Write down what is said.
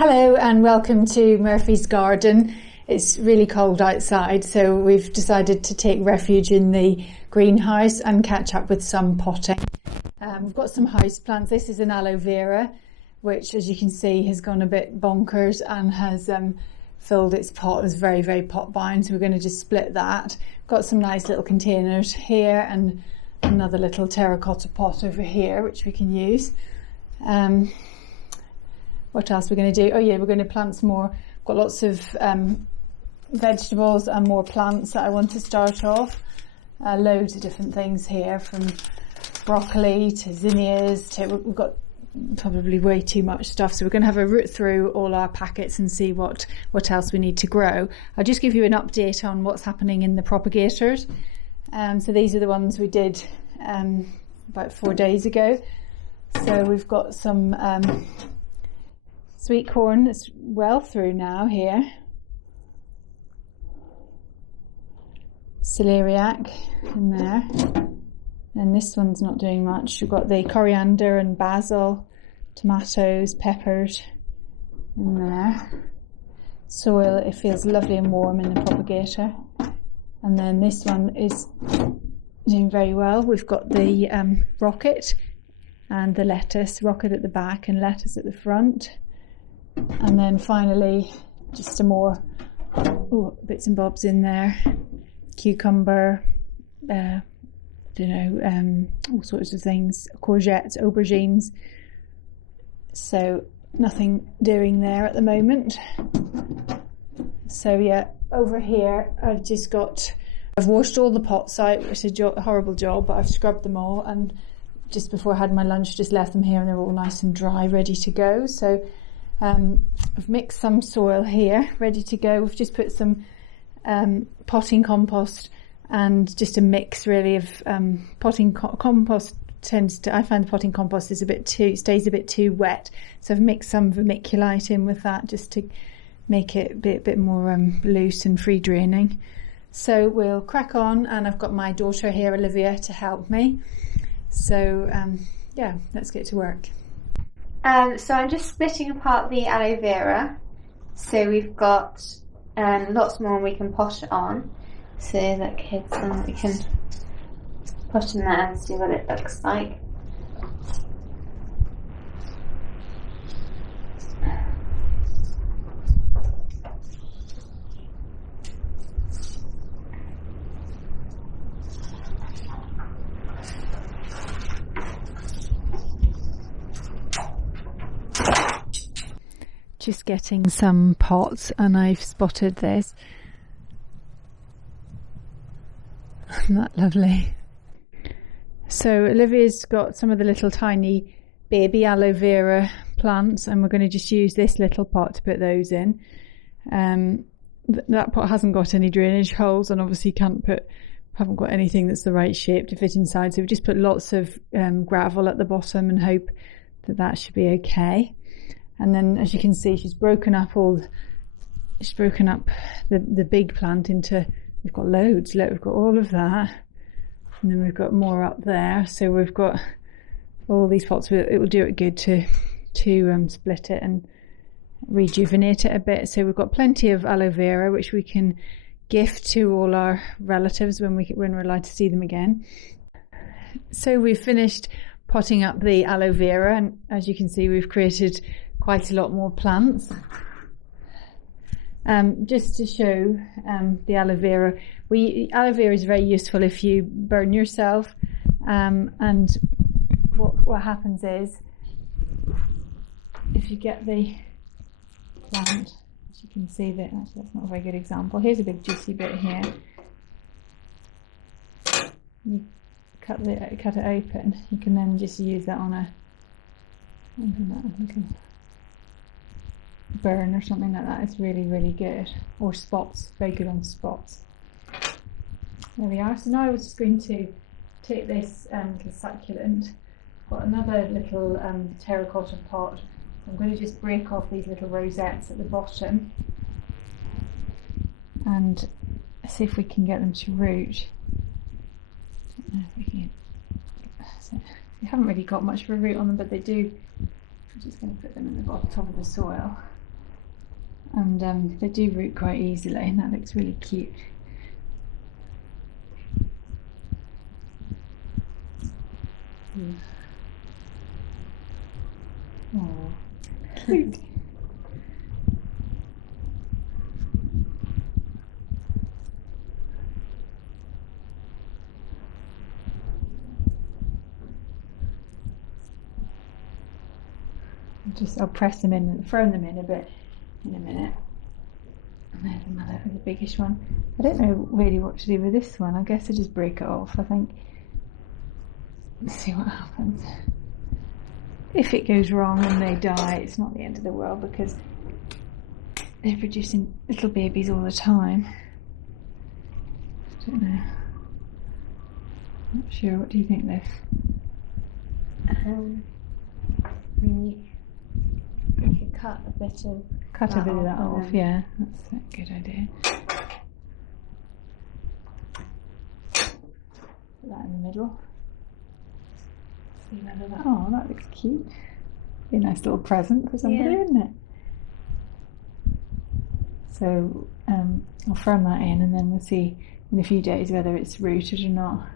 Hello and welcome to Murphy's Garden. It's really cold outside, so we've decided to take refuge in the greenhouse and catch up with some potting. We've got some house plants. This is an aloe vera, which as you can see has gone a bit bonkers and has filled its pot. It was very, very pot bound, so we're going to just split that. Got some nice little containers here and another little terracotta pot over here, which we can use. What else we're going to do? Oh yeah, we're going to plant some more. Got lots of vegetables and more plants that I want to start off. Loads of different things here, from broccoli to zinnias to, we've got probably way too much stuff, so we're going to have a root through all our packets and see what else we need to grow. I'll just give you an update on what's happening in the propagators. So these are the ones we did about 4 days ago. So we've got some sweet corn that's well through now here. Celeriac in there. And this one's not doing much. We've got the coriander and basil, tomatoes, peppers in there. Soil, it feels lovely and warm in the propagator. And then this one is doing very well. We've got the rocket and the lettuce, rocket at the back and lettuce at the front. And then finally, just some more bits and bobs in there. Cucumber, all sorts of things. Courgettes, aubergines. So nothing doing there at the moment. So yeah, over here I've washed all the pots out, which is a horrible job, but I've scrubbed them all, and just before I had my lunch just left them here and they're all nice and dry, ready to go. So I've mixed some soil here, ready to go. We've just put some potting compost and just a mix really of potting compost. I find the potting compost is stays a bit too wet, so I've mixed some vermiculite in with that just to make it a bit more loose and free draining. So we'll crack on, and I've got my daughter here, Olivia, to help me. So yeah, let's get to work. So I'm just splitting apart the aloe vera. So we've got lots more we can pot on, so that kids we can put in there and see what it looks like. Just getting some pots, and I've spotted this. Isn't that lovely? So Olivia's got some of the little tiny baby aloe vera plants, and we're going to just use this little pot to put those in. That pot hasn't got any drainage holes, and obviously haven't got anything that's the right shape to fit inside, so we just put lots of gravel at the bottom and hope that should be okay. And then, as you can see, she's broken up the big plant into, we've got loads. Look, we've got all of that, and then we've got more up there. So we've got all these pots. It will do it good to split it and rejuvenate it a bit. So we've got plenty of aloe vera, which we can gift to all our relatives when we're allowed to see them again. So we've finished potting up the aloe vera, and as you can see, we've created quite a lot more plants. Just to show the aloe vera, aloe vera is very useful if you burn yourself, and what happens is, if you get the plant, as you can see that actually that's not a very good example. Here's a big juicy bit here. You cut it open. You can then just use that on a burn or something like that. It's really, really good. Or spots, very good on spots. There we are. So now I was just going to take this little succulent, got another little terracotta pot. I'm going to just break off these little rosettes at the bottom and see if we can get them to root. I don't know if we can. They haven't really got much of a root on them, but they do. I'm just going to put them in the top of the soil. and they do root quite easily, and that looks really cute. Oh, cute. I'll press them in and throw them in a bit in a minute. And there's another, the biggish one. I don't know really what to do with this one. I guess I just break it off, I think. Let's see what happens. If it goes wrong and they die, it's not the end of the world because they're producing little babies all the time. I don't know. Not sure. What do you think, Liv? You could cut a bit of that off. Yeah, that's a good idea. Put that in the middle. See whether that. Oh, that looks cute. Be a nice little present for somebody, isn't it? So I'll firm that in, and then we'll see in a few days whether it's rooted or not.